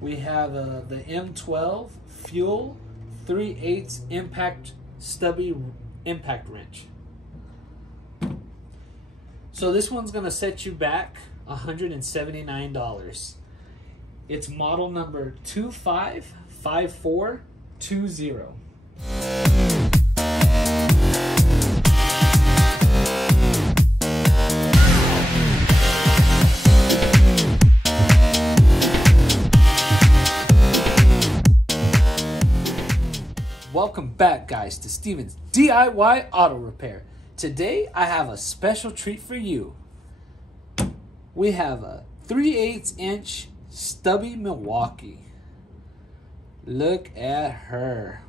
we have the M12 fuel 3/8 impact Stubby impact wrench. So this one's gonna set you back $179. It's model number 255420. Welcome back, guys, to Steven's DIY Auto Repair. Today, I have a special treat for you. We have a 3/8 inch Stubby Milwaukee. Look at her.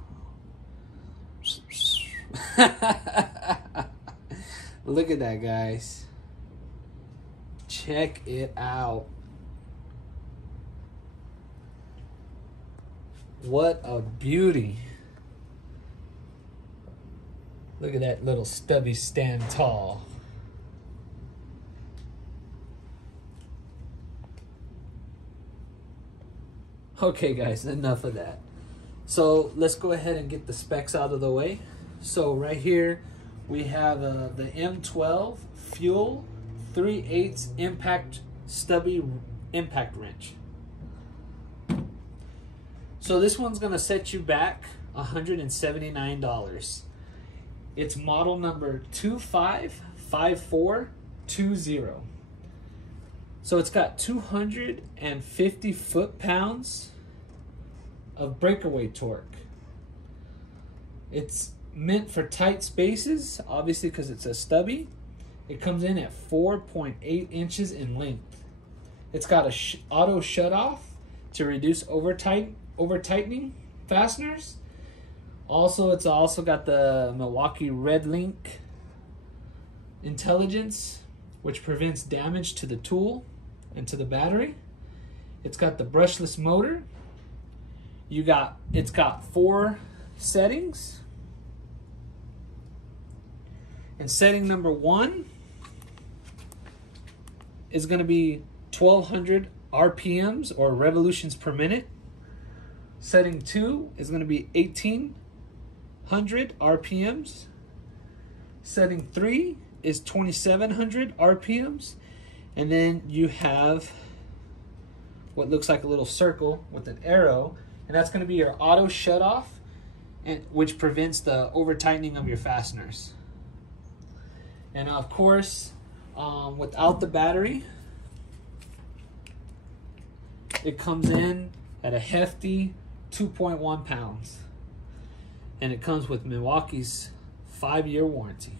Look at that, guys. Check it out. What a beauty. Look at that little Stubby stand tall. Okay, guys, enough of that. So let's go ahead and get the specs out of the way. So right here we have the M12 fuel 3/8 impact Stubby impact wrench. So this one's gonna set you back $179. It's model number 255420. So it's got 250 foot-pounds of breakaway torque. It's meant for tight spaces, obviously because it's a Stubby. It comes in at 4.8 inches in length. It's got a auto shut-off to reduce over-tightening fasteners. Also, it's also got the Milwaukee Red Link intelligence, which prevents damage to the tool and to the battery. It's got the brushless motor. It's got 4 settings. And setting number 1 is going to be 1200 RPMs or revolutions per minute. Setting 2 is going to be 1800 RPMs. Setting 3 is 2700 RPMs. And then you have what looks like a little circle with an arrow, and that's going to be your auto shut off, which prevents the over tightening of your fasteners. And of course, without the battery, it comes in at a hefty 2.1 pounds. And it comes with Milwaukee's 5-year warranty.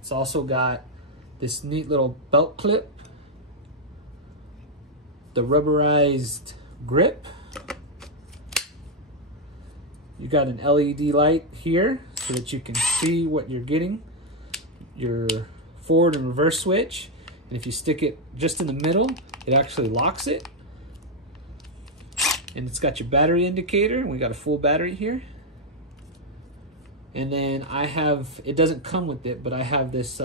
It's also got this neat little belt clip, the rubberized grip. You got an LED light here so that you can see what you're getting, your forward and reverse switch. And if you stick it just in the middle, it actually locks it. And it's got your battery indicator. We got a full battery here. And then it doesn't come with it, but I have this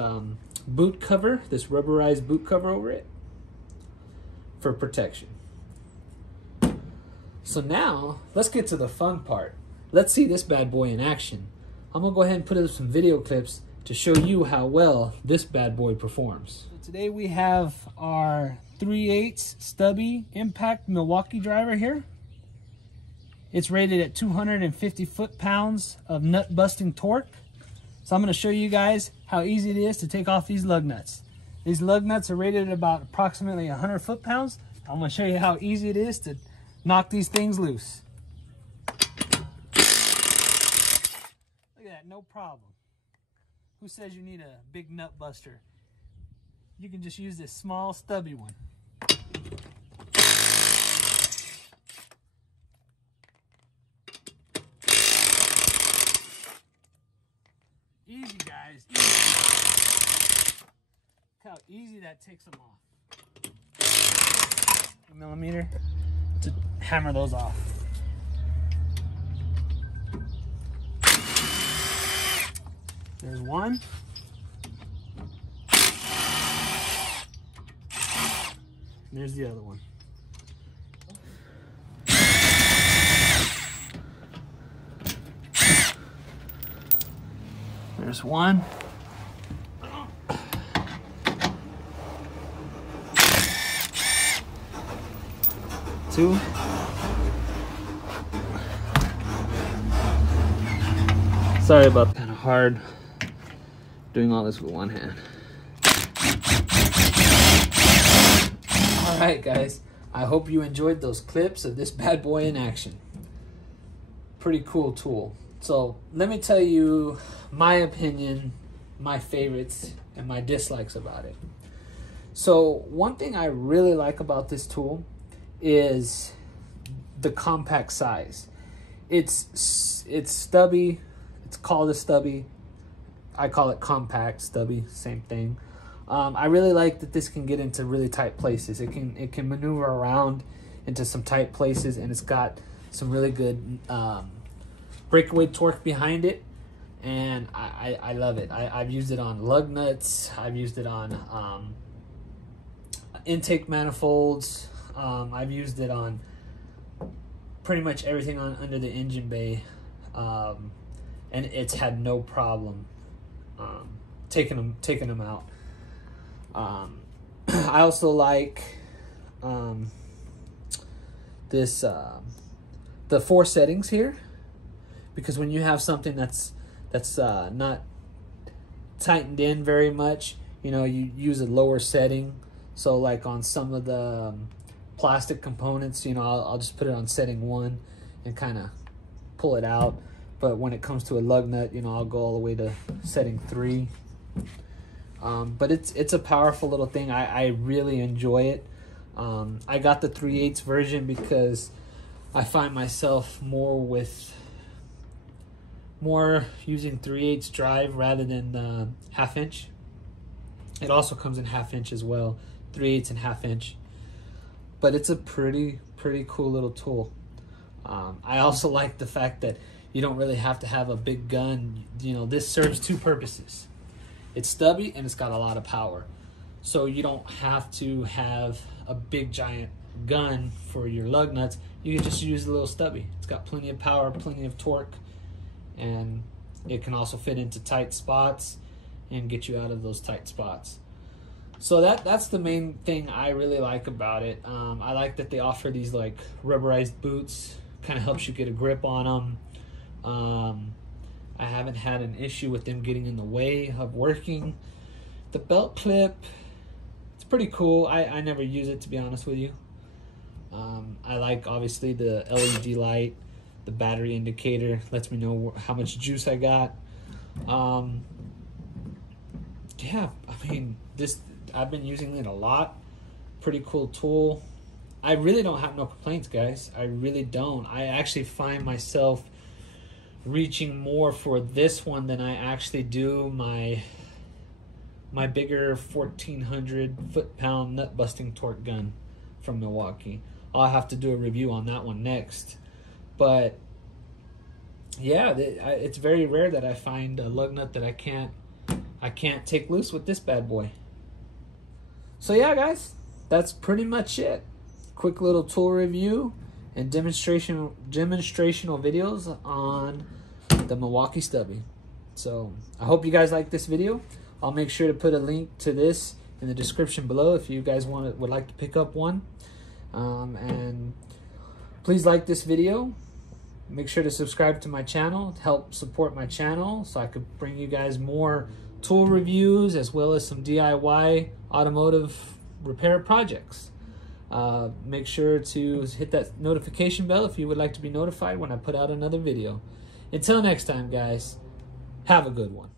boot cover, this rubberized boot cover over it for protection. So now, let's get to the fun part. Let's see this bad boy in action. I'm gonna go ahead and put up some video clips to show you how well this bad boy performs. So today we have our 3/8 Stubby Impact Milwaukee driver here. It's rated at 250 foot-pounds of nut-busting torque. So I'm going to show you guys how easy it is to take off these lug nuts. These lug nuts are rated at about approximately 100 foot-pounds. I'm going to show you how easy it is to knock these things loose. Look at that, no problem. Who says you need a big nut buster? You can just use this small Stubby one. Easy, guys. Easy. Look how easy that takes them off. 1mm to hammer those off. There's one. There's the other one. There's one. Two. Sorry about kind of hard doing all this with one hand. All right, guys. I hope you enjoyed those clips of this bad boy in action. Pretty cool tool. So let me tell you my opinion, my favorites, and my dislikes about it. So one thing I really like about this tool is the compact size. It's stubby. It's called a stubby. I call it compact stubby, same thing. I really like that this can get into really tight places. It can maneuver around into some tight places, and it's got some really good breakaway torque behind it, and I love it. I've used it on lug nuts. I've used it on intake manifolds. I've used it on pretty much everything under the engine bay, and it's had no problem taking them out. I also like this the 4 settings here, because when you have something that's not tightened in very much, you know, you use a lower setting. So like on some of the plastic components, you know, I'll just put it on setting 1 and kind of pull it out. But when it comes to a lug nut, you know, I'll go all the way to setting 3. But it's a powerful little thing. I really enjoy it. I got the 3/8 version because I find myself more using 3/8 drive rather than the 1/2 inch. It also comes in 1/2 inch as well, 3/8 and 1/2 inch. But it's a pretty cool little tool. I also like the fact that you don't really have to have a big gun. You know, this serves 2 purposes. It's stubby and it's got a lot of power. So you don't have to have a big giant gun for your lug nuts. You can just use a little stubby. It's got plenty of power, plenty of torque, and it can also fit into tight spots and get you out of those tight spots. So that's the main thing I really like about it. I like that they offer these like rubberized boots. Kind of helps you get a grip on them. I haven't had an issue with them getting in the way of working. The belt clip, it's pretty cool. I never use it, to be honest with you. I like, obviously, the LED light, the battery indicator, lets me know how much juice I got. Yeah, I mean, I've been using it a lot. Pretty cool tool. I really don't have no complaints, guys. I really don't. I actually find myself reaching more for this one than I actually do my bigger 1400 foot-pound nut-busting torque gun from Milwaukee. I'll have to do a review on that one next. But yeah, it's very rare that I find a lug nut that I can't take loose with this bad boy. So yeah, guys, that's pretty much it. Quick little tool review and demonstrational videos on the Milwaukee Stubby. So I hope you guys like this video. I'll make sure to put a link to this in the description below if you guys would like to pick up one. And please like this video. Make sure to subscribe to my channel to help support my channel so I could bring you guys more tool reviews as well as some DIY automotive repair projects. Make sure to hit that notification bell if you would like to be notified when I put out another video. Until next time, guys, have a good one.